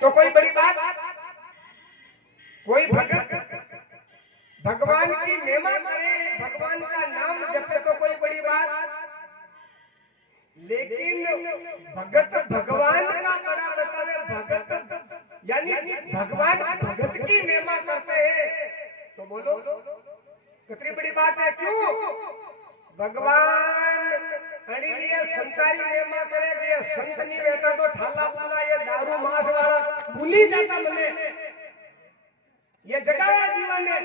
तो कोई बड़ी बात, कोई भगत भगवान की महिमा करे, भगवान का नाम जपे तो कोई बड़ी बात, लेकिन भगत भगवान का बड़ा बतावे, भगत यानी भगवान भगत की महिमा करते हैं, तो बोलो कितनी बड़ी बात है। क्यों? भगवान अड़िए संतारी महिमा करे कि संत नहीं रहता तो ठाला पूला ये दारू मांस वाला भूली जाता, मने ये जगाया जीवन है।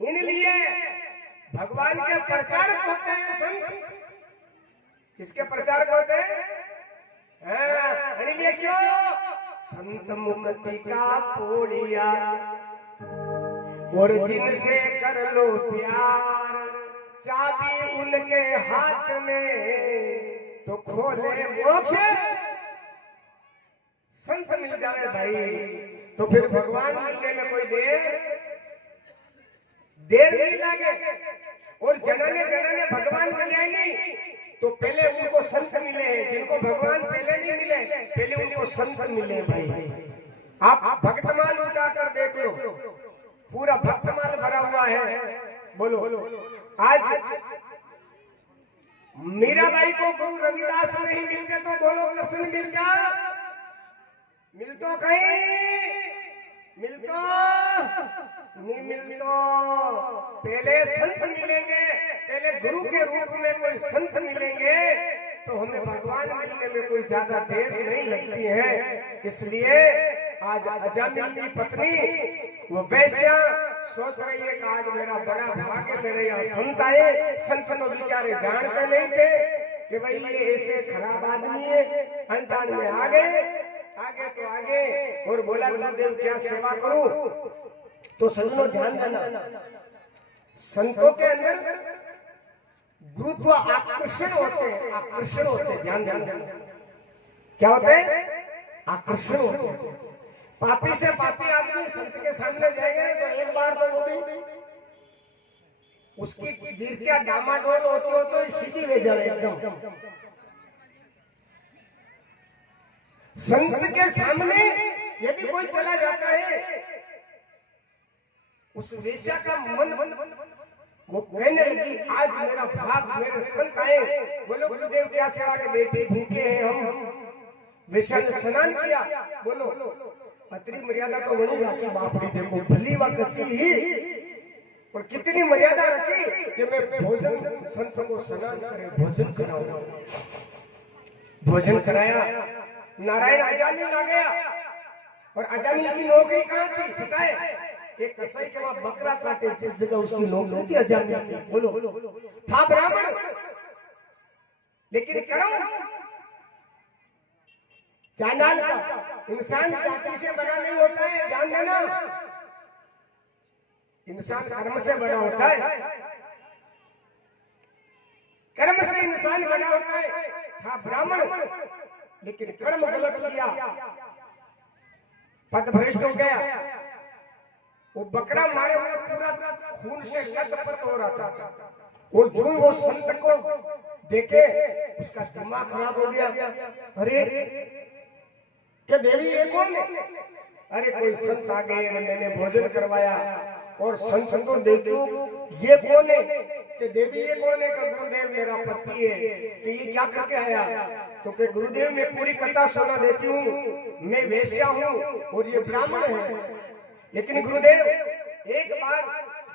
इनलिए भगवान के प्रचारक होते हैं संत। किसके प्रचारक होते हैं? इनलिए क्यों? संत मुक्ति का पोड़िया और जिनसे कर लो प्यार, चाबी उनके हाथ में तो खोले मोक्ष। संत मिल जाए भाई तो फिर भगवान मिलने में कोई देर नहीं लगे। और जनने जनने भगवान मिले नहीं तो पहले उनको संत मिले हैं। जिनको भगवान पहले नहीं मिले पहले उनको संत मिले भाई। आप भक्तमाल उठा कर देख लो, पूरा भक्तमाल भरा हुआ है। बोलो आज मीराबाई को गुरु रविदास नहीं मिलते तो बोलो कृष्ण मिलता, मिलतो कहीं मिलतो नहीं मिलतो। पहले संत मिलेंगे, पहले गुरु के रूप में कोई संत मिलेंगे तो हमें भगवान मिलने में कोई ज्यादा देर नहीं लगती है। इसलिए आज अजामिल की पत्नी वो वैश्या सोच रही है कि आज मेरा बड़ा भाग्य, मेरे यहाँ संत आए। संत तो बेचारे जानते नहीं थे कि भाई ये ऐसे खराब आदमी है, अनजान में आ गए। आगे तो आगे और बोला गुरुदेव क्या सेवा करूं। तो सज्जनों ध्यान देना, संतों के अंदर गुरुत्व आकर्षण होते हैं, आकर्षण होते हैं। ध्यान देना क्या होते हैं? आकर्षण होते हैं। पापी से पापी आदमी संत के सामने जाएंगे तो एक बार तो वो भी उसकी गिरतिया डामाडोल होती हो तो सीधी वे जाए एकदम। संत के सामने यदि कोई चला जाता है उस वेश्या का मन वो कहने लगी आज मेरा भाग, मेरे संत आए। बोलो गुरुदेव क्या सेवा के बेटे भूखे हैं हम। वेश्या ने स्नान किया। बोलो अतरी मर्यादा तो वही रखी बाप ने, देखो भली व कसी ही और कितनी मर्यादा रखी कि मैं भोजन संत को स्नान करे भोजन कराऊं। भोजन कराया। नारायण अजामिल आ गया और अजामिल की नौकरी कहाँ थी पता है? एक कसाई के वहां बकरा काटे जिस जगह उसकी नौकरी थी अजामिल की। बोलो था ब्राह्मण लेकिन कर्म चांडाल का। इंसान जाति से बड़ा नहीं होता है, ध्यान देना। इंसान कर्म से बड़ा होता है, कर्म से इंसान बड़ा होता है। था ब्राह्मण लेकिन कर्म गलत किया, पद भ्रष्ट हो गया। वो बकरा मारे हुए पूरा खून से लथपथ हो रहा था और जो वो संत को देखे उसका दिमाग खराब हो गया। अरे क्या देवी ये कौन है? अरे कोई संत आ गए, मैंने भोजन करवाया और संत तो देखो ये कौन है कि देवी ये कौन है? कि गुरुदेव मेरा पति है। कि ये क्या करके आया? तो कि गुरुदेव मैं पूरी कथा सुना देती हूँ, मैं वेश्या हूँ और ये ब्राह्मण है। लेकिन गुरुदेव एक बार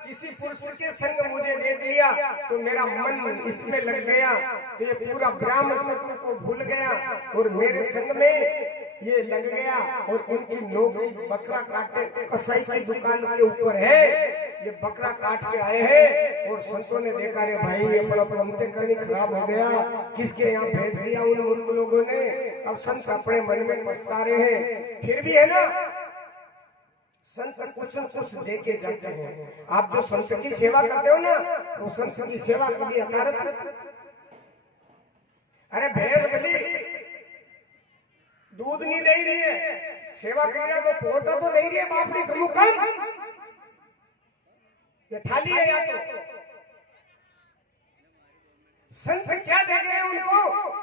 किसी पुरुष के संग मुझे देख लिया तो मेरा मन इसमें लग गया तो ये पूरा ब्राह्मण तत्व को भूल गया और मेरे संग में ये लग गया। और इनकी नौकरी बकरा काटे कसाई की दुकान के ऊपर है। ये बकरा काट के आए हैं और संतों ने देखा रे भाई ये बड़ा अंतःकरण खराब हो गया, किसके यहाँ भेज दिया उन मूर्ख लोगों ने। अब संत अपने मन में पछता रहे हैं। फिर भी है ना संत कुछ न कुछ दे के जाते हैं। आप जो संत की सेवा करते हो ना वो संत की सेवा कभी अकारत। अरे भैंस बली दूध नहीं दे रही है, सेवा कर रहा तो पोटा तो नहीं रही है बाप ने मुकम ये थाली है या तो संत क्या दे गए उनको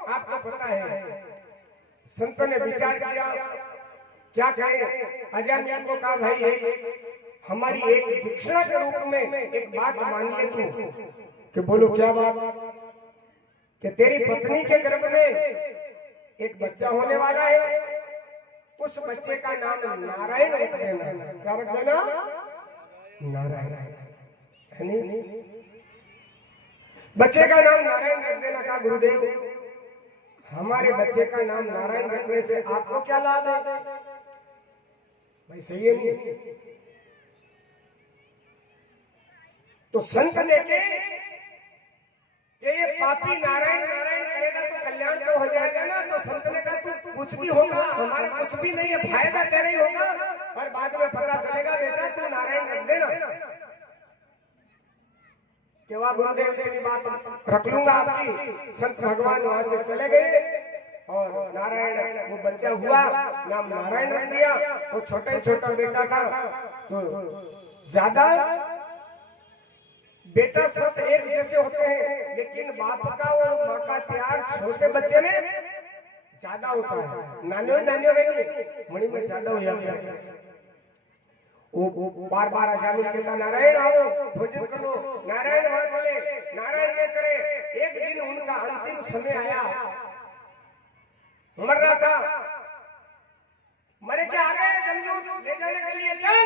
आपको पता है? संतों ने विचार किया क्या करें। अजय को कहा भाई हमारी एक दीक्षिणा के रूप में एक बात मान ले तू। कि बोलो क्या बात। कि तेरी पत्नी के गर्भ में एक बच्चा होने वाला है, उस बच्चे का नाम नारायण रख देना। क्या रख देना? नारायण है नहीं? बच्चे का नाम नारायण रख देना। का गुरुदेव हमारे बच्चे का नाम नारायण रखने से आपको क्या लाभ है? भाई सही है नहीं? तो संत देखे कि ये पापी नारायण नारायण करेगा तो कल्याण तो हो जाएगा ना। तो संत ने कहा तू कुछ भी होगा, हमारा कुछ भी नहीं है, फायदा तेरा ही होगा, और बाद में पता चलेगा बेटा तू नारायण रख देना। कि वाह गुरुदेव तेरी बात रख लूंगा आपकी। संत भगवान वहां से चले गए और नारायण वो बच्चा हुआ, नाम नारायण रख दिया। वो छोटा छोटा बेटा था, तो ज्यादा बेटा सब एक जैसे होते हैं, लेकिन बाप का और माँ का प्यार छोटे बच्चे में ज्यादा होता है। नानियों नानियों में नहीं, मणि में ज्यादा हो जाता है। वो बार बार आजामी कहता नारायण आओ भोजन करो, नारायण वहां चले, नारायण ये करे। एक दिन उनका अंतिम समय आया, मर रहा था, मरे के आ गए जमदूत ले जाने के लिए, चल।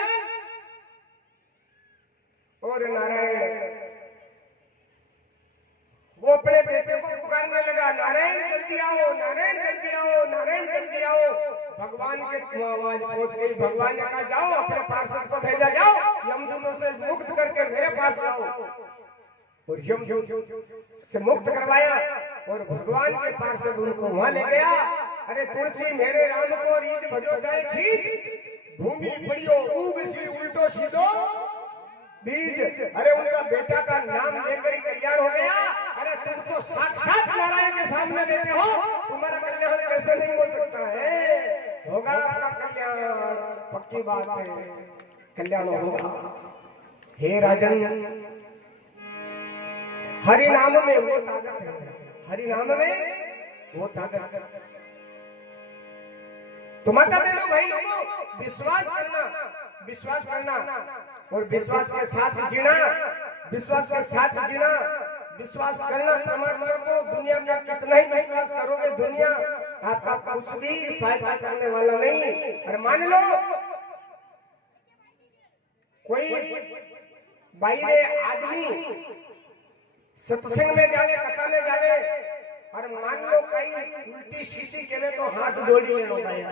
और नारायण वो अपने बेटे को पुकारने लगा, नारायण जल्दी आओ, नारायण जल्दी आओ, नारायण जल्दी आओ। भगवान के आवाज पहुंच गई। भगवान ने कहा जाओ अपने पार्षद को भेजा, जाओ यमदूतों से मुक्त करके मेरे पास लाओ। और यमदूत से मुक्त करवाया और भगवान के पार्षद उनको वहां ले गया। अरे तुलसी मेरे राम को रीझ भजो चाहे खींच, भूमि पड़ियो उग सी उल्टो सीधो बीज। अरे उनका बेटा का नाम लेकर ही कल्याण हो गया। अरे तुम तो साक्षात नारायण के सामने बैठे हो, तुम्हारा कल्याण कैसे नहीं हो सकता है? होगा आपका कल्याण, पक्की बात है, कल्याण होगा। हे राजन, हरि नाम में वो ताकत है, हरि नाम में वो ताकत। तो माता बहनों भाई लोगों, विश्वास करना, विश्वास करना और विश्वास के साथ जीना, विश्वास के साथ जीना, विश्वास करना परमात्मा को। दुनिया में कितना ही विश्वास करोगे, दुनिया आपका कुछ भी सहायता करने वाला नहीं। और मान लो कोई बाहरे आदमी सत्संग में जावे, कथा में जावे, और मान लो कहीं उल्टी सीधी केले तो हाथ जोड़ी लेनो भाई।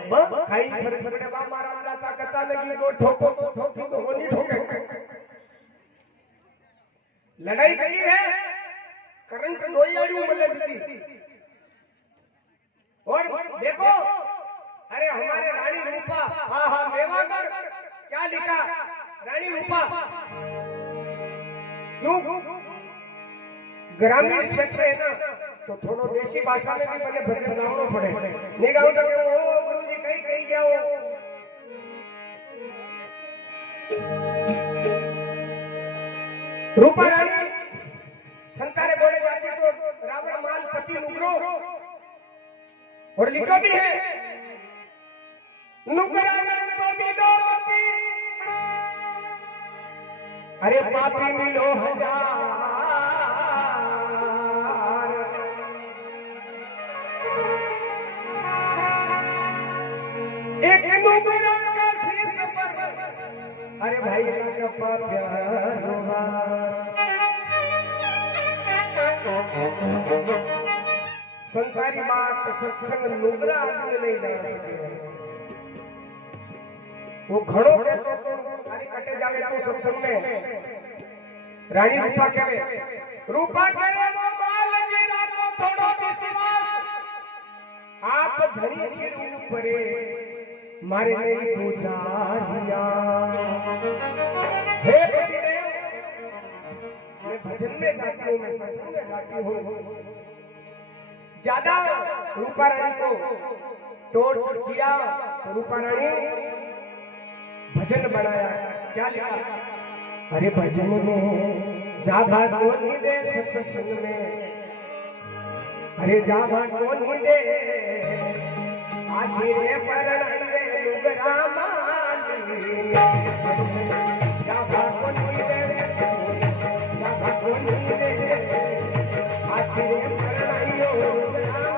खाई फरफड़े बा मारा दाता कथा में की दो ठोको तो ठोकी तो होनी ठोके। लड़ाई करी है, करंट दो ही आड़ी उमले जीती। और देखो, अरे हमारे रानी रूपा, हाँ मेवागढ़ क्या लिखा, रानी रूपा क्यों ग्रामीण क्षेत्र है ना, तो थोड़ा देसी भाषा में भी मैंने भजन गावनो पड़े। नहीं गाऊं तो ओ गुरुजी कहीं कहीं जाओ। रूपा रानी संसारे बोले जाती तो रावण माल पति नुगरो, और लिखो भी है नुगरा तो मिलो पति, अरे पापी मिलो हजार। एक नुगरा का शीश पर, अरे भाई का प्यार होगा। संसारी बात सत्संग नुगरा आदमी नहीं जान सके। वो घड़ो के तो अरे कटे जावे तो सत्संग में रानी रूपा कहे, रूपा करे वो माल जीरा को थोड़ो विश्वास, आप धनी सिर ऊपरे मारे नहीं दो जारिया। हे पतिदेव, मैं भजन में जाती हूँ, मैं सत्संग में जाती हूँ। ज्यादा रूपा रानी को टॉर्चर किया तो रूपा रानी भजन बनाया। क्या लिखा, अरे भजन में जाबा को नहीं दे, सत्संग में अरे जाबा को नहीं दे, आजी रे परणाईले लुगरा माली जा भागोनी रे जा भागोनी रे आजी रे परणाईयो लुगरा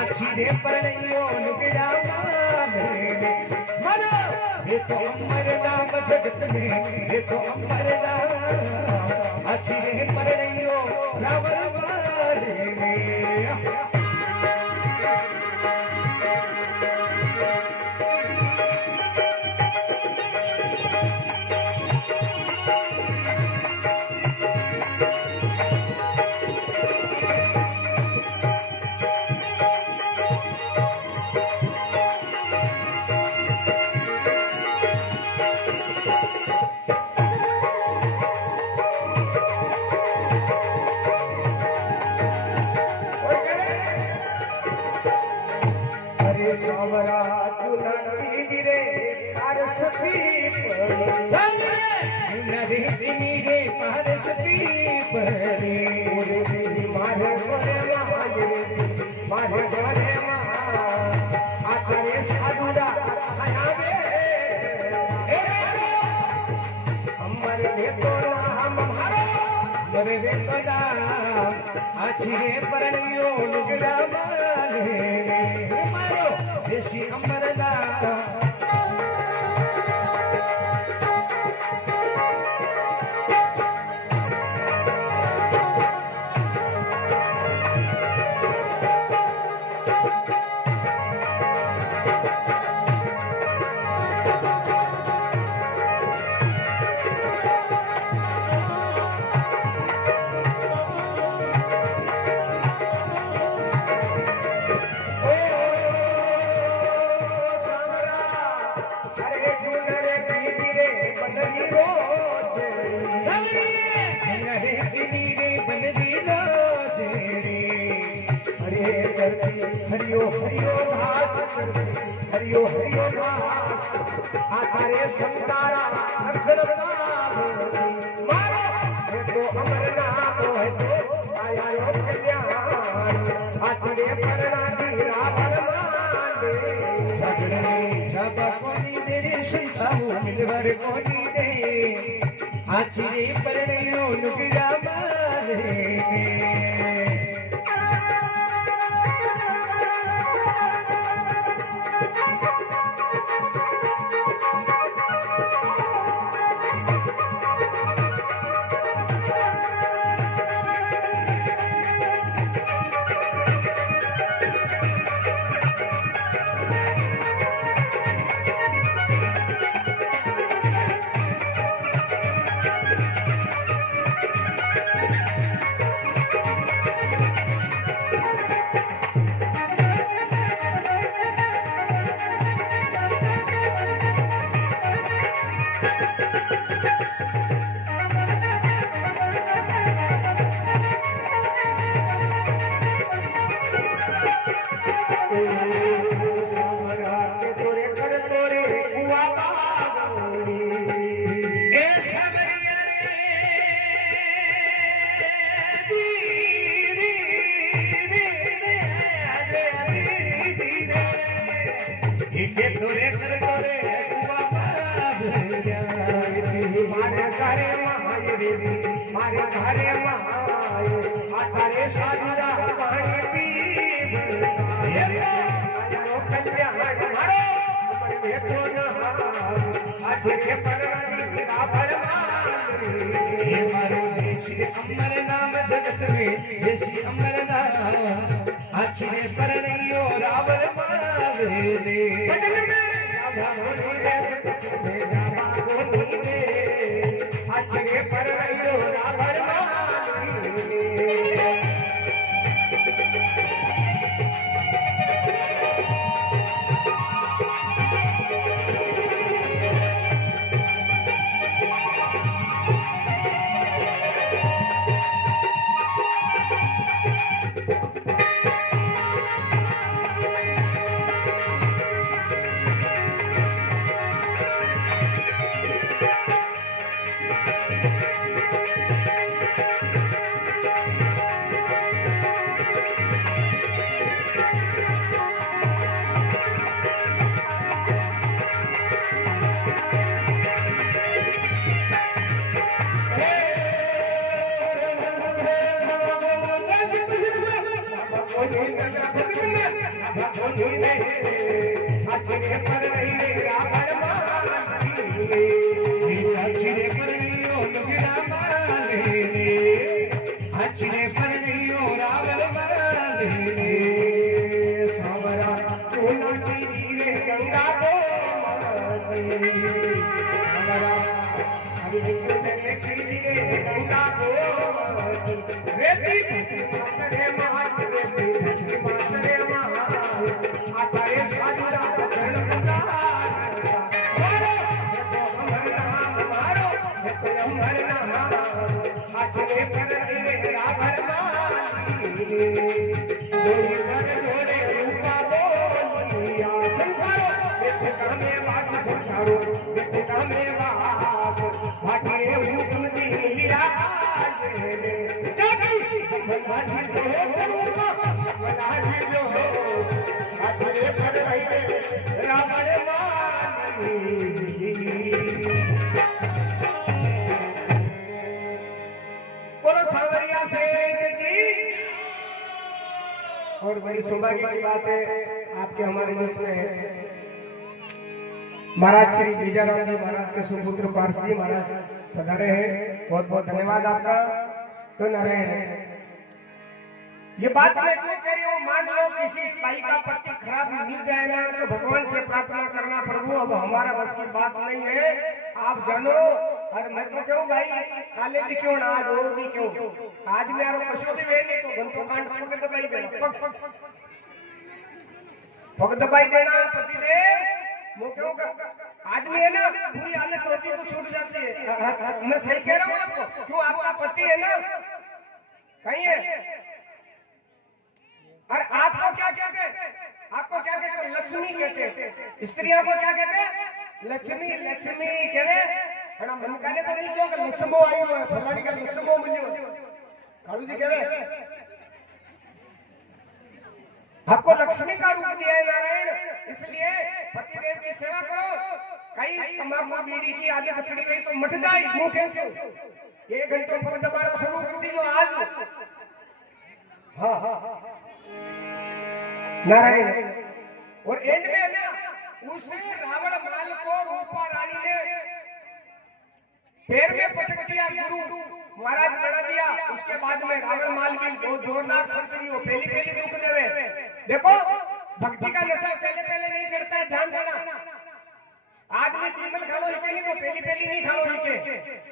आछी रे परणियो लुगड़ा माले मरो ये तो अमर नाम जगत में ये तो अमर नाम आछी रे परणियो रावण माले आछी रे परणियो लुगड़ा माले मारो देसी अमरदा हरियो हरियो घास हरियो हरियो घास आधारे संतारा दर्शन मारो ये तो अमर नाम है तो आया यो कल्याण आचरे परना दी रावण माने झगड़े जब कोनी तेरे संताऊ मिलवर कोनी दे आचरे परनियो लुगड़ा माले मारे घरे मायो आतारे साधुरा पानी पीब कल्याण मारो अमर भेटो न आछे के परवानी रावण मारे मारो देसी अमर नाम जगत में देसी अमर नाम आछे परनियो रावण मारे भजन में रावण रे से जावा गोनी दे आछे परनियो रावण मारे धोनी रे अचरे पर नहीं रे रावण माली रे अचरे पर नहीं ओ लुगड़ा माली रे अचरे पर नहीं ओ रावण माली रे सावरा कोना की रे गंगा को सावरा अभी देखने की रे गंगा को रेती रे मात रेती मात रे मात आता ये साधुरा चरण प्रकार मारो ये तो अमर नाम मारो ये तो अमर नाम अचरे पर रे रावण माली रे जोड़ी कर जोड़े रूपा बोलिया संसारो विद्या में वास संसारो विद्या में वास भाटिए हुकुम जी लिया मलाजी जो मलाजी जो अचरे पर रही रावण माली बोलो सावरिया सेठ की। और बड़ी सौभाग्य की बात है आपके हमारे बीच में है महाराज श्री विजयराम जी महाराज के सुपुत्र पारसी महाराज पधारे हैं। बहुत बहुत धन्यवाद आपका। तो नारायण ये बात मैं क्यों कह रही हूँ, मान लो किसी भाई का पति खराब मिल जाए ना तो भगवान से प्रार्थना करना प्रभु अब हमारा बस की बात नहीं है आप जानो। और मैं तो क्यों भाई काले भी क्यों ना आज और भी क्यों आज में यारो कशो भी वे नहीं तो घंटों कांड पग दबाई देना पग दबाई देना पति देव वो क्यों आदमी है ना पूरी हालत होती तो छूट जाती है। मैं सही कह रहा हूँ आपको क्यों आपका पति है ना कहीं है और आपको क्या कहते हैं, आपको क्या कहते हैं लक्ष्मी कहते हैं। स्त्रियों को क्या कहते हैं लक्ष्मी लक्ष्मी कहते बड़ा मन का ने तो नहीं क्यों कि लक्ष्मो आई हो फलानी का लक्ष्मो मिलियो कालू जी कहते आपको लक्ष्मी का रूप दिया है नारायण। इसलिए पति देव की सेवा करो। कई तंबाकू बीड़ी की आदत पड़ गई तो मट जाए मुंह क्यों 1 घंटे पग दबाना शुरू कर दीजिए आज। हाँ नारायण। और एंड में ना उस रावण माल को रूपा रानी ने पैर में पटक दिया गुरु महाराज बना दिया। उसके बाद में रावण माल भी बहुत जोरदार शब्द भी हो पहली दुख देवे। देखो भक्ति का नशा पहले नहीं चढ़ता है ध्यान देना। आदमी पीमल खानो ही नहीं तो पहली नहीं खानो ही के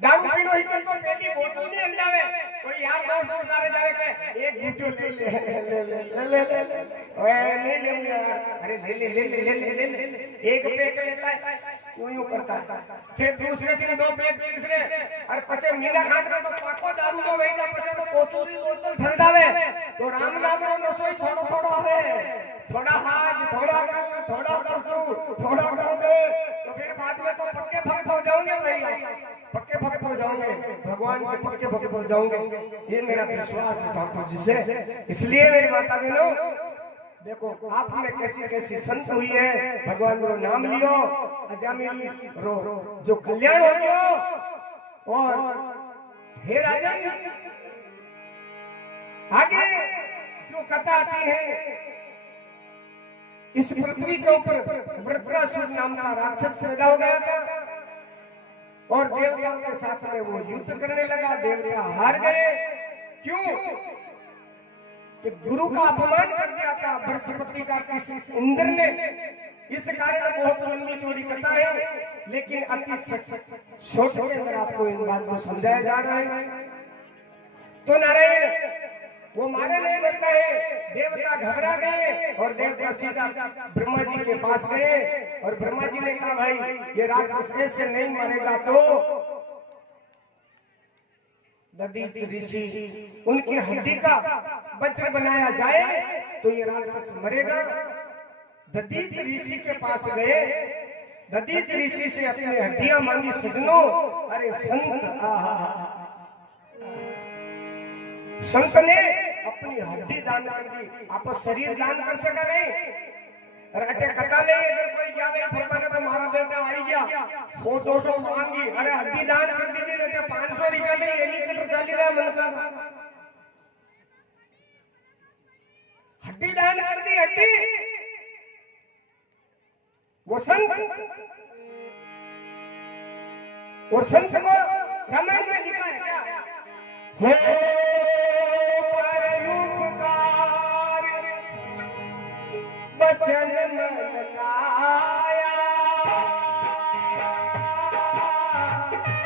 दारू पीनो ही तो पहली बोतल नहीं अंडावे। कोई यार दोस्त नारे जावे के एक घूंटो ले ले ले ले ले ले ओए नहीं ले यार अरे ले एक पेक लेता है यूं करता है फिर दूसरे दिन 2 पेक तीसरे और पचे मीना खाट में तो पाको दारू तो वही जा पचे तो बोतल ठंडावे तो राम नाम रो रसोई थोड़ो है थोड़ा आज थोड़ा कल थोड़ा परसों थोड़ा कल तो फिर बाद में तो पक्के भक्त हो जाओगे भाई पक्के भक्त हो जाओगे भगवान के पक्के भक्त हो जाओगे। ये मेरा विश्वास है ठाकुर जी से। इसलिए मेरी माता बहनों देखो आप में कैसी कैसी संत हुई है भगवान रो नाम लियो अजामिल रो जो कल्याण हो गयो। और हे राजन आगे जो कथा आती है इस पृथ्वी के ऊपर वृत्रासुर नाम का राक्षस पैदा हो गया था और देवताओं के साथ में वो युद्ध करने लगा। देवता हार गए। क्यों कि गुरु का अपमान कर दिया था बृहस्पति का किसी इंद्र ने। इस कारण बहुत लंबी चौड़ी कथा है लेकिन अति शॉर्ट के अंदर आपको इन बात को समझाया जा रहा है। तो नारायण वो मारे नहीं मरता है। देवता घबरा गए और देवता सीधा ब्रह्मा जी के पास गए और ब्रह्मा जी ने कहा भाई ये राक्षस ऐसे नहीं मरेगा तो दधीच ऋषि उनकी हड्डी का वज्र बनाया जाए तो ये राक्षस मरेगा। दधीच ऋषि के पास गए। दधीच ऋषि से अपनी हड्डियां मांगी। सजनों अरे संत ने अपनी हड्डी दान कर दी। आप शरीर दान कर सका नहीं। अरे कथा में अगर कोई क्या गया फरमाने पे मारा बेटा आई गया वो 200 मांगी अरे हड्डी दान कर दी थी बेटा 500 रुपया में हेलीकॉप्टर चली रहा मन का हड्डी दान कर दी, हड्डी। वो संत, और संत को रामायण में लिखा है क्या? हो परोपकार बचन मन काया,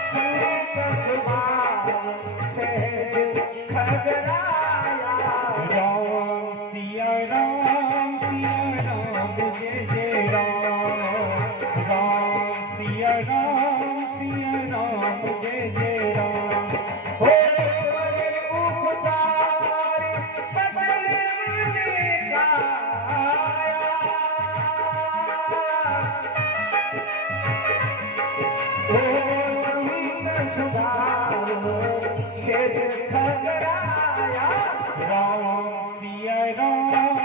संत स्वभाव सहज खगराया। राम सिया राम जय जय राम। राम सिया राम जय जय राम। हो उपकार बचन मन काया, ओ संत स्वभाव सहज खगराया। राम सिया राम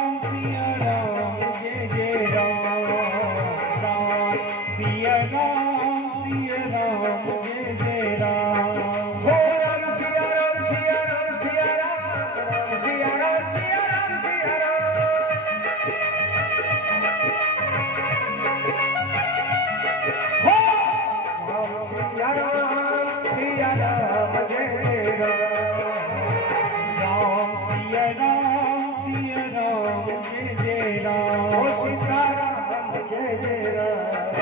जय जय राम। राम सिया राम जय जय राम। हो राम सिया राम सिया राम सिया राम, राम सिया राम सिया राम सिया राम। हो राम सिया राम जय राम। राम सिया राम जय जय राम। हो सीताराम जय जय राम।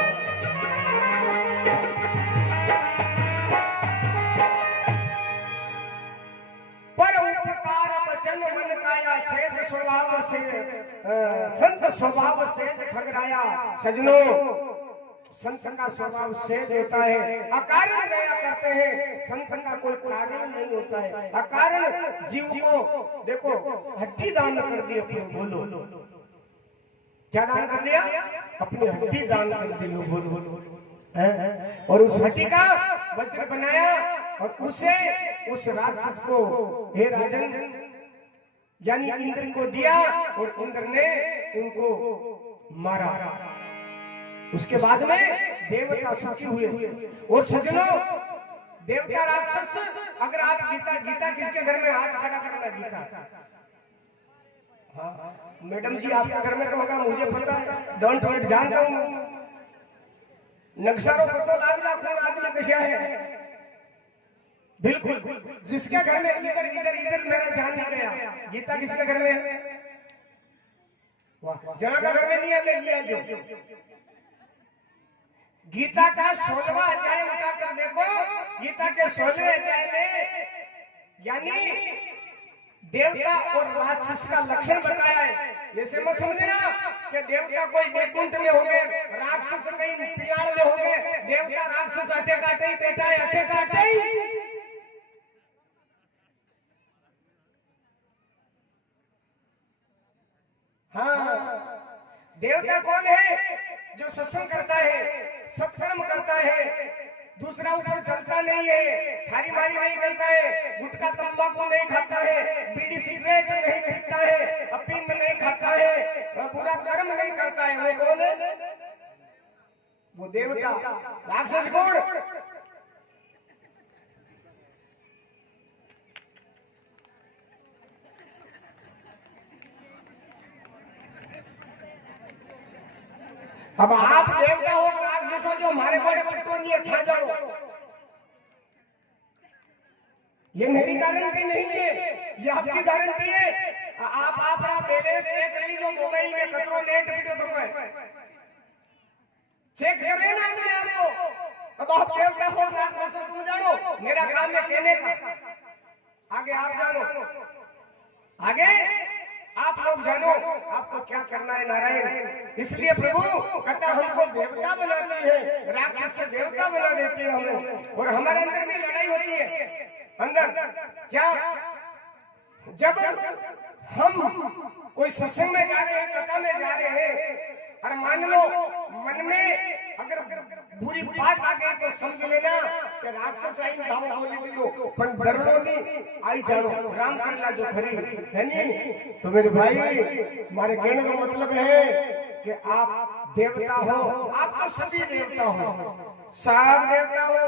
पर उपकार बचन मन काया, सेध स्वभाव से संत स्वभाव से खगराया। सजनों, संत का स्वभाव सेध होता है, अकारण दया करते हैं। संत का कोई कारण नहीं होता है, अकारण जीव को देखो हड्डी दान कर दी अपनी। बोलो क्या दान कर दिया? अपनी हड्डी दान कर दी। लो बोलो। और उस हड्डी का वज्र बनाया और उसे उस राक्षस को, हे राजन, यानी इंद्र को दिया और इंद्र ने उनको मारा। उसके बाद में देवता सुखी हुए। और सजनों, देवता राक्षस, अगर आप गीता किसके घर में? हाथ खड़ा करना गीता। हाँ मैडम जी, आपके घर में तो होगा, मुझे पता है, डोंट वेट, जानता हूँ। नक्शा को तो लाग कौन आदमी कशा है। बिल्कुल, जिसके घर में इधर इधर इधर मेरा ध्यान नहीं गया। गीता किसके घर में है? वाह, जहाँ का घर में नहीं है ले लिया। जो गीता का 16वां अध्याय उठाकर देखो, गीता के 16वें अध्याय में यानी देवता और राक्षस का लक्षण बताया है। जैसे मत समझना कि देवता कोई वैकुंठ में होंगे, राक्षस कहीं पियाड़ में होंगे। देवता राक्षस अटे काटे ही पेटा है, अटे काटे ही। हाँ, देवता कौन है? जो सत्संग करता है, सत्कर्म करता है, दूसरा ऊपर चलता नहीं है, थारी मारी नहीं करता है, गुटखा तंबाकू नहीं खाता है, बीड़ी सिगरेट नहीं पीता है, अफीम नहीं खाता है, बुरा कर्म नहीं करता है। वो कौन है? वो देवता। राक्षस कौन? अब आप देवता हो, राक्षस हो, जो हमारे घोड़े पर तो नहीं खा जाओ। ये मेरी गारंटी नहीं है, ये आपकी गारंटी है। आप बैलेंस चेक कर लीजिए मोबाइल में, कतरो नेट वीडियो तो चेक कर लेना अपने आप को। अब आप देवता हो, राक्षस हो, तुम जानो। मेरा काम में कहने का, आगे आप जानो, आगे आप लोग जानो आपको क्या करना है। नारायण, इसलिए प्रभु कहता हमको देवता बनाती है, राक्षस से देवता बना देती है हमें। और हमारे अंदर भी लड़ाई होती है। अंदर क्या? जब हम कोई सत्संग में जा रहे हैं, कथा में जा रहे हैं, और मान लो मन में अगर बुरी बात आ गई तो समझ लेना कि राक्षस आई दाव बोली दीदो, पण डरनो नहीं, आई जानो राम करला जो खरी है नहीं। तो मेरे भाई, हमारे कहने का मतलब है कि आप देवता हो। आप तो सभी देवता हो, सब देवता हो।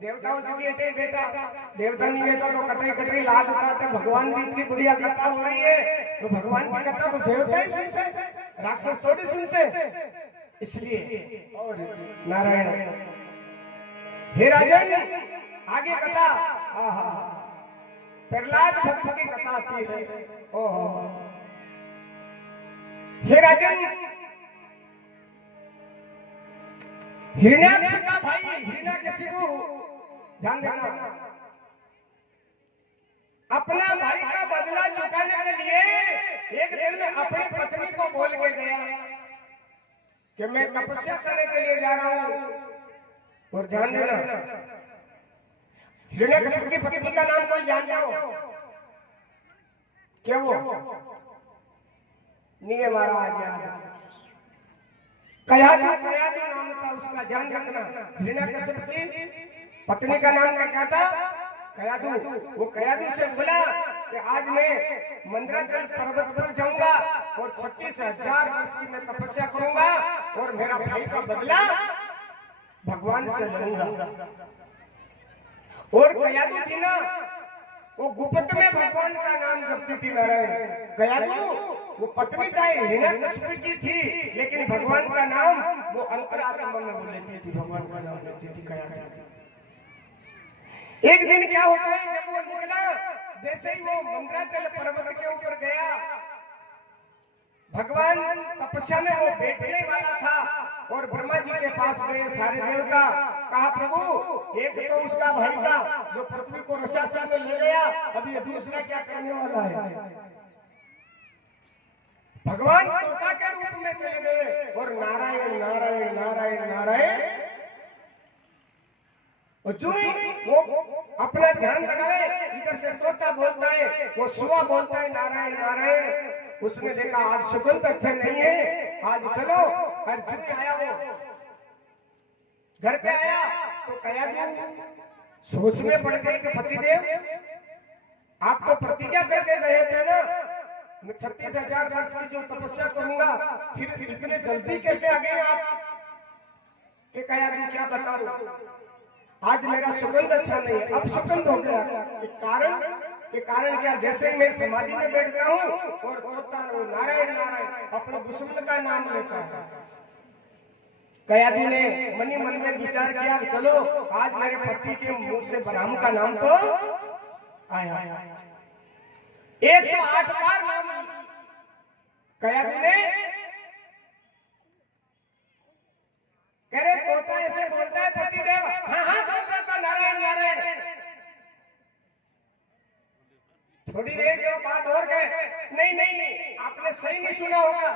देवता हो जी बेटे बेटा, देवता नहीं बेटा तो कटाई कटाई लाद काटे। भगवान की इतनी बढ़िया कथा हो रही है, तो भगवान की कथा तो देवता ही सुनते, राक्षस थोड़ी सुनते। इसलिए और नारायण हे राजन आगे कथा प्रहलाद भक्त की कथा आती है। ओहो हे राजन, हिरण्याक्ष का भाई हिरण्यकशिपु, ध्यान देना, अपना भाई का बदला चुकाने के लिए एक दिन अपनी पत्नी को बोल के गया कि मैं तपस्या करने के लिए जा रहा हूं। और ध्यान देना, हिरण्यकशिपु की पत्नी का नाम कोई जानता हो क्या? वो नहीं है महाराज, कयादू नाम था उसका, ध्यान रखना। हिरण्यकशिपु की पत्नी का नाम क्या था? कयादू। वो कयादू से बोला कि आज मैं मंदराचल पर्वत पर जाऊंगा और 36,000 वर्ष की मैं तपस्या करूंगा और मेरा भाई का बदला भगवान से लूंगा। और कयादू थी ना, वो गुप्त में भगवान का नाम जपती थी। नारायण कयादू वो पत्नी चाहे हिरण्यकशिपु की थी, लेकिन भगवान का नाम वो अंतरात्मा में बोल लेती थी, भगवान का नाम लेती थी कयादू। एक दिन क्या होता है, जब वो निकला, जैसे ही वो मंदराचल पर्वत के ऊपर गया, भगवान तपस्या में वो बैठने वाला था और ब्रह्मा जी के पास गए सारे देवता। कहा प्रभु, एक तो उसका भाई था जो पृथ्वी को रसातल में ले गया, अभी दूसरा क्या करने वाला है? भगवान तोता के रूप में चले गए और नारायण नारायण नारायण नारायण, और जो ही वो अपना ध्यान लगाए, इधर से तोता बोलता है, वो सुआ बोलता है नारायण नारायण। उसने देखा आज सुगंध अच्छा नहीं है, आज चलो। और जो आया वो घर पे आया तो कयादू सोच में पड़ गई कि पतिदेव, आप तो प्रतिज्ञा करके गए थे ना, मैं 36,000 वर्ष की जो तपस्या करूंगा, फिर इतने जल्दी कैसे आ गए आप? कि कयादू क्या बताऊं, आज मेरा सुगंध अच्छा नहीं है। अब सुगंध हो गया, के कारण क्या? जैसे मैं समाधि में बैठता हूँ और तोता नारायण नारायण अपने दुश्मन का नाम लेता है। कयादू ने मनी मन में विचार किया, चलो आज मेरे पति के मुंह से ब्रह्म का नाम तो आया। 108 बार नाम कयादू ने, कह रहे तोता ऐसे बोलता है पतिदेव, हाँ हाँ बोल रहा था नारायण नारायण। थोड़ी देर के बाद और गए, नहीं नहीं आपने सही नहीं सुना होगा,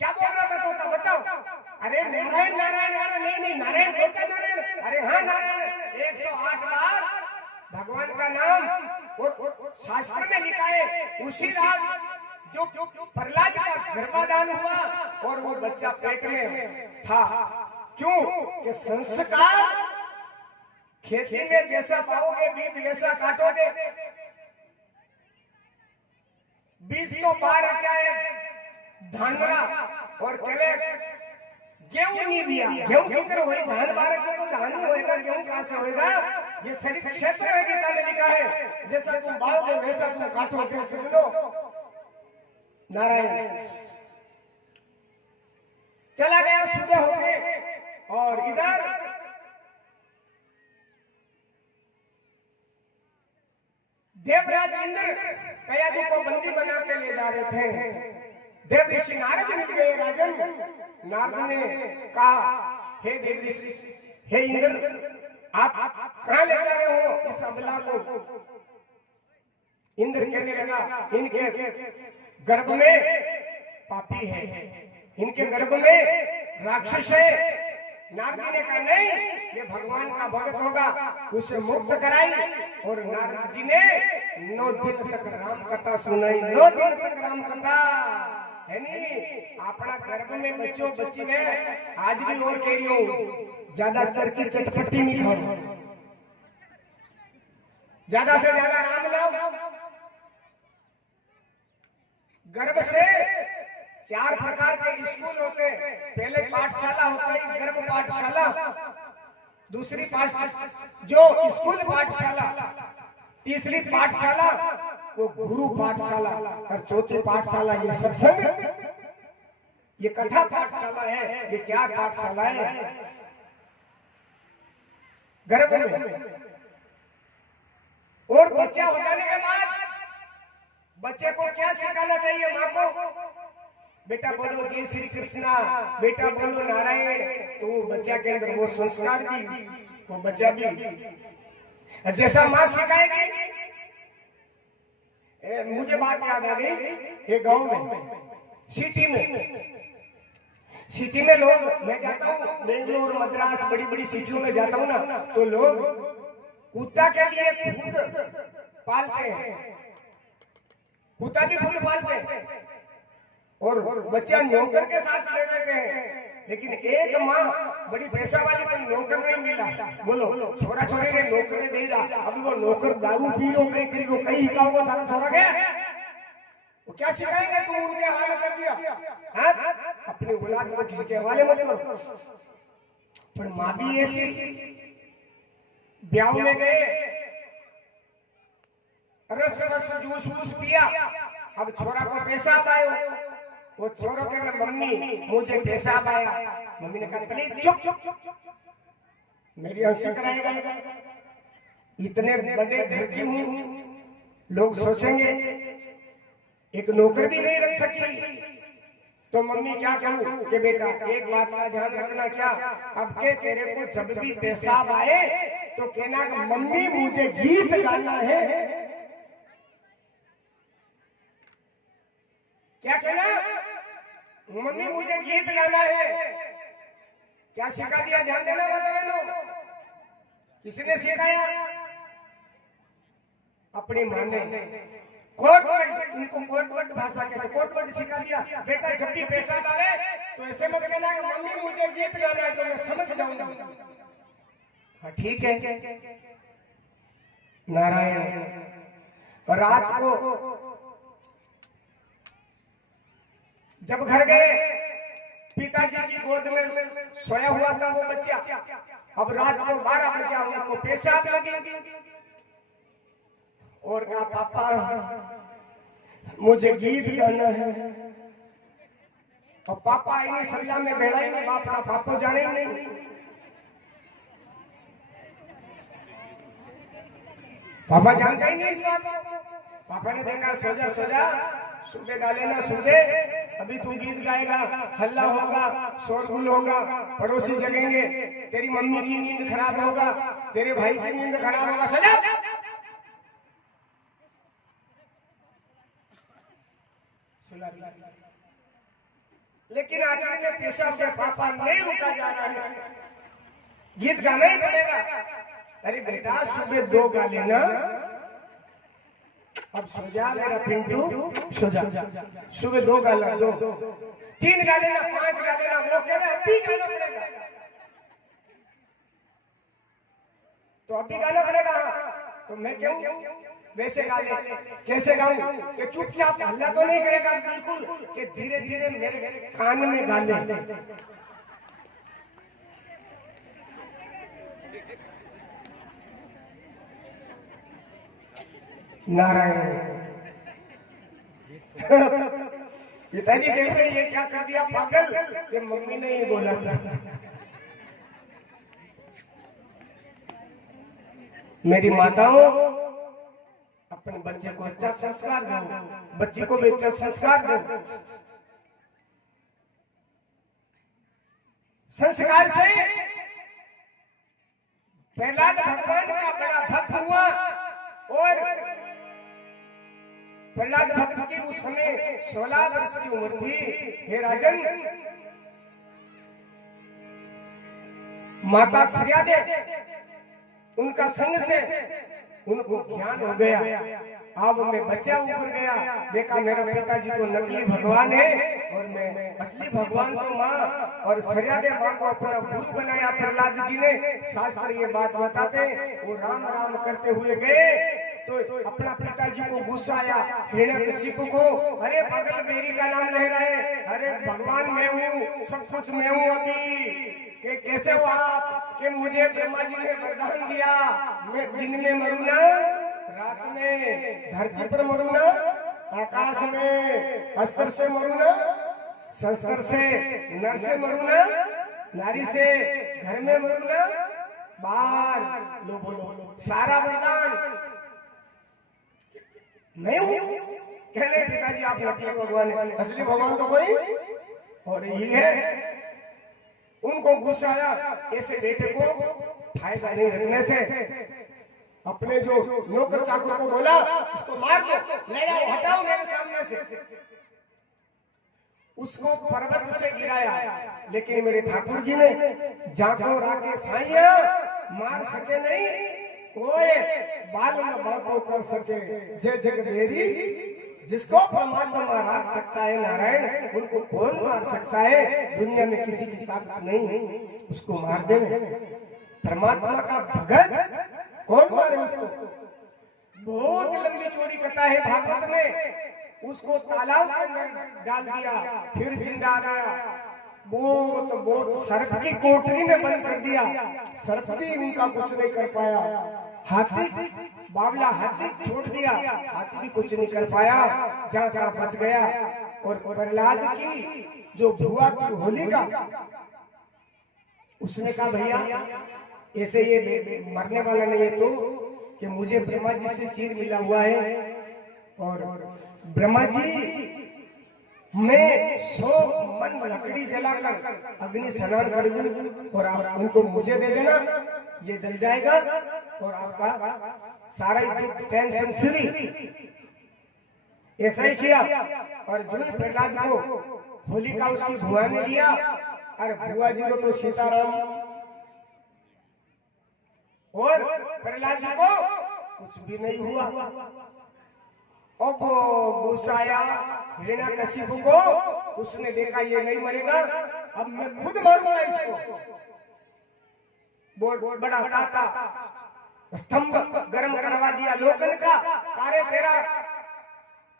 क्या बोल रहा था तोता बताओ? अरे नारायण नारायण, अरे नहीं नहीं नारायण तोता नारायण, अरे हाँ नारायण। 108 बार भगवान का नाम। और शास्त्र में लिखा है उसी रात जो प्रहलाद का गर्भाधान हुआ और वो बच्चा पेट में था। क्यों? कि संस्कार खेती में जैसा पाओगे बीज वैसा काटोगे। बीज तो बाहर क्या है? धानरा। और कहे गेहूं नहीं दिया, गेहूं की तरह वही धान बारह के तो धान होएगा, गेहूं कहां से होएगा? ये शरीर क्षेत्र है, गीता में लिखा है, जैसा तुम बाओगे वैसा तुम काटोगे। सुन लो नारायण। चला गया, सुबह हो गए और इधर देवराज इंद्र कयादू को बंदी बना के ले जा रहे थे। देव ऋषि नारद मिल गए। राजन नारद ने कहा, हे देव ऋषि, हे इंद्र, आप कहां ले जा रहे हो इस अबला को? इंद्र कहने लगा, इनके गर्भ में पापी है, इनके गर्भ में राक्षस है। नारद जी ने कहा नहीं, ये भगवान का भक्त होगा, उसे मुक्त कराई। और नारद जी ने 9 दिन तक राम कथा सुनाई। 9 दिन तक राम कथा है नी। अपना गर्भ में बच्चों बच्ची गए। आज भी और कह रही हूँ, ज्यादा चरखी चटपटी नहीं खाओ, ज्यादा से ज्यादा राम नाम। गर्भ से 4 प्रकार के स्कूल होते हैं। पहले पाठशाला होता है, गर्भ पाठशाला। दूसरी जो स्कूल पाठशाला, तीसरी पाठशाला वो गुरु पाठशाला और चौथी पाठशाला ये सत्संग, ये कथा पाठशाला है, ये 4 पाठशालाएं गर्भ में। और बच्चा हो जाने के बाद बच्चे को क्या सिखाना चाहिए माँ को? बेटा बोलो जय श्री कृष्णा, बेटा बोलो नारायण। तो वो बच्चा के अंदर वो संस्कार भी, वो बच्चा भी जैसा माँ सिखाएगी। मुझे बात याद आ गई, एक गांव में, सिटी में लोग, मैं जाता हूँ बेंगलोर मद्रास बड़ी बड़ी सिटियों में जाता हूँ ना, तो लोग कुत्ता के लिए खुद पालते हैं, कुत्ता भी खुद पालते हैं और बच्चा नौकर के साथ ले लेते हैं। लेकिन एक माँ बड़ी पैसा वाली को नौकर नहीं मिला, बोलो छोरा छोरी ने नौकर ने दे रहा, अभी वो नौकर दारू पी रो कहीं करी रो कहीं हिका होगा तारा छोरा गया, वो क्या सिखाएंगे? तुम उनके हवाले कर दिया। हाँ? अपनी औलाद को किसी के हवाले मत करो। पर माँ भी ऐसी, ब्याह में गए, रस रस जूस वूस पिया, अब छोरा को पेशाब आयो, वो छोरो के मम्मी मुझे पेशाब आया, मम्मी ने कहा प्लीज चुप, मेरी हंसी कराएगा, इतने बड़े घर की हूं, लोग सोचेंगे एक नौकर भी नहीं रख सकती, तो मम्मी क्या करूं कि बेटा एक बात का ध्यान रखना, क्या अब के तेरे को जब भी पेशाब आए तो कहना कि मम्मी मुझे गीत गाना है। क्या कहना? मम्मी मुझे गीत गाना है। क्या सिखा दिया? ध्यान देना बता, किसने सिखाया? अपनी मां ने। कोटवर्ड, उनको कोटवर्ड भाषा कहते, कोटवर्ड सिखा दिया। बेटा जब भी पेशाब आवे तो ऐसे मत कहना कि मम्मी मुझे गीत गाना है, तो मैं समझ जाऊंगा। हाँ ठीक है। नारायण। और रात को जब घर गए, पिताजी की गोद में सोया हुआ था वो बच्चा, अब रात को 12 बजे उनको पेशाब लगी और कहा पापा मुझे गीत गाना है। और पापा इन्हीं सरिया में बैठा ही नहीं, बाप ना पापा जाने ही नहीं। पापा जानता ही नहीं इस बात को। पापा ने देखा सो जा, सुबह गा लेना, सुबह अभी तू गीत गाएगा, हल्ला होगा, शोरगुल होगा, पड़ोसी जगेंगे, तेरी मम्मी की नींद खराब होगा, तेरे भाई की नींद खराब होगा, सो जा। लेकिन आखिर में पेशाब से पापा नहीं रुका जा रहा है, गीत गाना ही पड़ेगा। अरे बेटा सुबह 2 गा लेना, अब सो जा मेरा पिंटू, सो जा। सुबह 2 गाना, 2 3 गा लेना, 5 गा लेना, वो कहना अभी गाना पड़ेगा, तो अभी गाना पड़ेगा। तो मैं क्यों वैसे गा ले? कैसे गाऊं? कि चुपचाप हल्ला तो नहीं करेगा बिल्कुल, कि धीरे धीरे मेरे कान में गा ले। नारायण। पिताजी कह रहे ये क्या कर दिया पागल, कि मम्मी ने ही बोला था। मेरी माताओं, अपने बच्चे को अच्छा संस्कार दो, बच्ची को भी अच्छा संस्कार दो। संस्कार से प्रहलाद भगवान का बड़ा भक्त हुआ और प्रहलाद भक्त की उस समय 16 वर्ष की उम्र थी। हे राजन, माता श्रियादे उनका संग से उनको ज्ञान हो गया। अब मैं बच्चा ऊपर गया, देखा मेरा पिताजी तो नकली भगवान है और मैं असली भगवान को माँ और श्रियादे माँ को अपना गुरु बनाया। प्रहलाद जी ने, शास्त्र ये बात बताते, वो राम राम करते हुए गए तो अपना पिताजी को गुस्सा आया, हिरण्यकशिपु को, अरे बगल बेरी का नाम ले रहे, अरे भगवान मैं हूँ, सब कुछ मैं हूँ अभी, कि कैसे हो आप, कि मुझे ब्रह्मा जी ने वरदान दिया मैं दिन में मरू ना रात में धरती पर मरू ना, आकाश में अस्त्र से मरू ना, शस्त्र से नर से मरू ना, नारी से घर में मरू ना, बाहर लो बोलो सारा वरदान नहीं हूं। कहने पिताजी आप नकली भगवान है, असली भगवान तो कोई और यही है। उनको गुस्सा आया, ऐसे बेटे को फायदा नहीं रखने से अपने जो नौकर चाकर को बोला उसको मार दो, ले जाओ, हटाओ मेरे सामने से। उसको पर्वत से गिराया, लेकिन मेरे ठाकुर जी ने जाको राके साइया मार सके नहीं, कोई बाल न बाको कर सके। जय जग मेरी, जिसको परमात्मा रख सकता है नारायण, उनको कौन मार सकता है? दुनिया में किसी की ताकत नहीं उसको मार दे। परमात्मा का भगत कौन मारे उसको? बहुत लंबी चौड़ी कथा है भागवत में। उसको तालाब के अंदर डाल दिया, फिर जिंदा आ गया। बहुत सर्प की कोठरी में बंद कर दिया, सर्प भी उनका कुछ नहीं कर पाया। हाथी बावला हाथी छोड़ दिया, हाथी भी कुछ नहीं कर पाया, जहाँ जहाँ बच गया। और प्रहलाद की जो बुआ थी होलिका, उसने कहा भैया ऐसे ये मरने वाला नहीं है तो, कि मुझे ब्रह्मा जी से चीर मिला हुआ है और ब्रह्मा जी मैं 100 मन लकड़ी जलाकर अग्नि स्नान कर दूं और आप उनको मुझे दे देना, ये जल जाएगा और आपका सारा टेंशन फ्री। ऐसा ही किया। और जो ही प्रहलाद को होलिका उसकी बुआ ने लिया, और बुआ जी को तो सीताराम, और प्रहलाद जी को कुछ भी नहीं हुआ। अब गुस्साया हिरण्यकशिपु को, उसने देखा ये नहीं मरेगा, अब मैं खुद मारूंगा इसको। बहुत बड़ा ताता स्तंभ गर्म करवा दिया लोकन का। अरे तेरा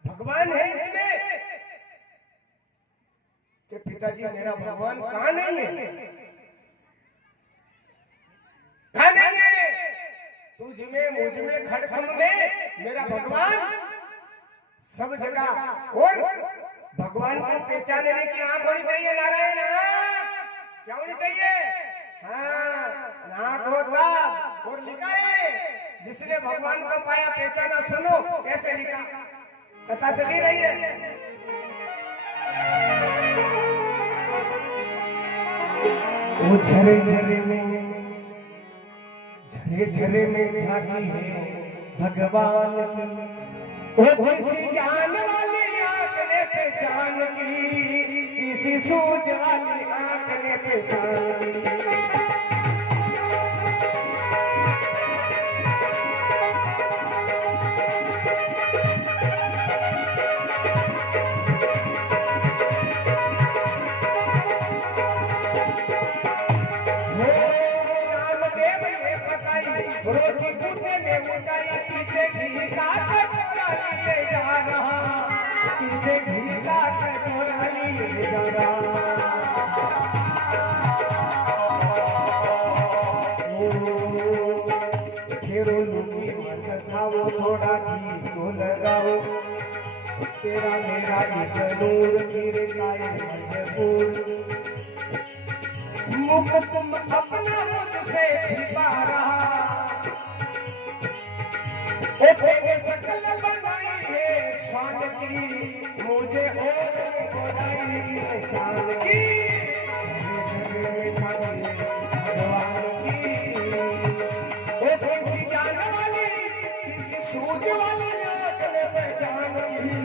भगवान है इसमें? कि पिताजी मेरा भगवान कहाँ नहीं है, कहाँ नहीं है? तुझ में मुझ में खड़खम में मेरा भगवान सब जगह। और भगवान को पहचानने की आंख होनी चाहिए नारायण, क्या होनी चाहिए? हाँ, नाक होता। और लिखा है जिसने भगवान को पाया पहचाना, सुनो कैसे लिखा, पता चली रही है। वो झरे झरे में झांकी है भगवान की, वो किसी ज्ञान वाली आंख ने पहचान की, किसी सूझ वाली आंख ने पहचान की। रोटी कूदे ने उठाई, पीछे घी का कटोरा लिए जा रहा, पीछे घी का कटोरा लिए जा रहा। फेरो लूंगी मन खाओ, थोड़ा घी तो लगाओ, तेरा मेरा एक नूर फिर गाए मजबूर। मुख तुम अपना मुझसे छिपा रहा, ओ तेरे शकल बनाई है शान की, मुझे और बनाई है शान की। भगवान की ओ किसी जान वाली, किसी सूझ वाली आंख ने पहचान की,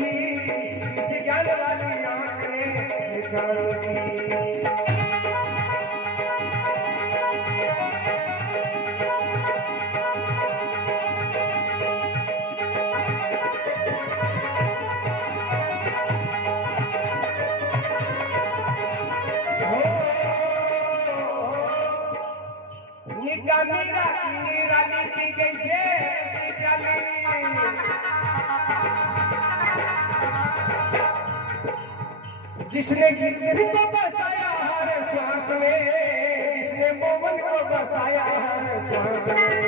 किसी जान वाली आंख ने पहचान की। मीरा की निराली की गई जे जिसने गिरगिट को बसाया हर श्वास में, जिसने मोमन को बसाया हर श्वास में।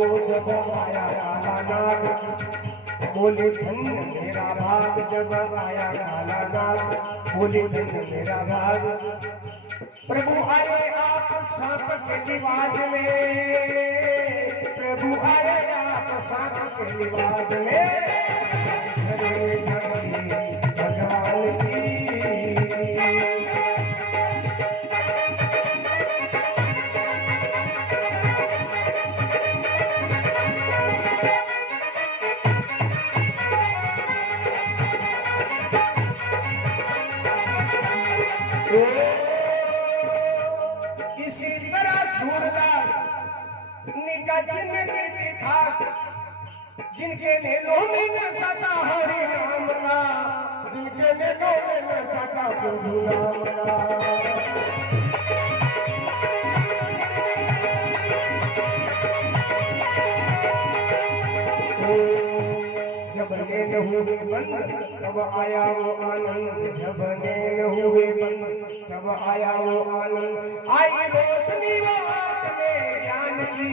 वो जब आया काला नाग, बोले धन्य मेरा भाग। जब आया काला नाग, बोले धन्य मेरा भाग। प्रभु आए आप सांप के लिबाज में, प्रभु आए आप सांप के लिबाज में। हरे झंडी भगवान की। इसी तरह सूरदास जिनके खास, जिनके नैनों में न सता हरि नाम का, जिनके नैनों में न सता प्रभु नाम का। जब नैन हुए बंद तब आया वो आनंद, जब नैन हुए बंद तब आया वो आनंद। आई रोशनी वो आंख में ज्ञान की,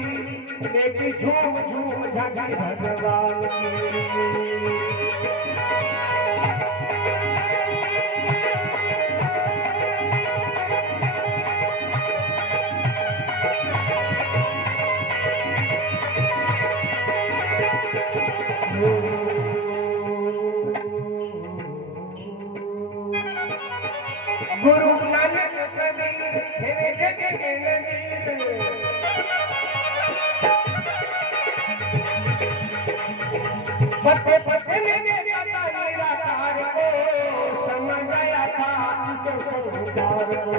देखी झूम झूम झांकी भगवान की। गुरु नानक कबीर हेवे जग के नगीर, पत्ते पत्ते में जाता निराकार को, समझ गया था इस संसार को।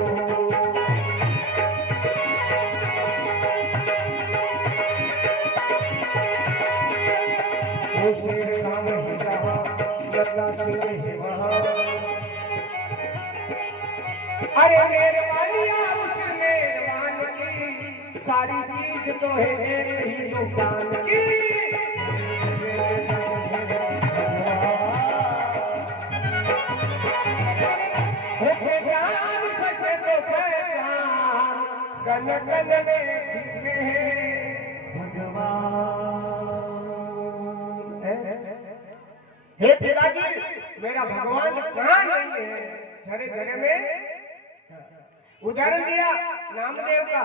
वो शेर राम ही जहाँ, लल्ला सिंह ही वहाँ। अरे मेरवानिया उस मेरवान की, सारी चीज तो है एक ही दुकान की। ज्ञान सचे तो पहचान, कन कन में छिपे हैं भगवान। हे पिताजी, मेरा भगवान कहाँ नहीं है? झरे झरे में उदाहरण दिया नामदेव का।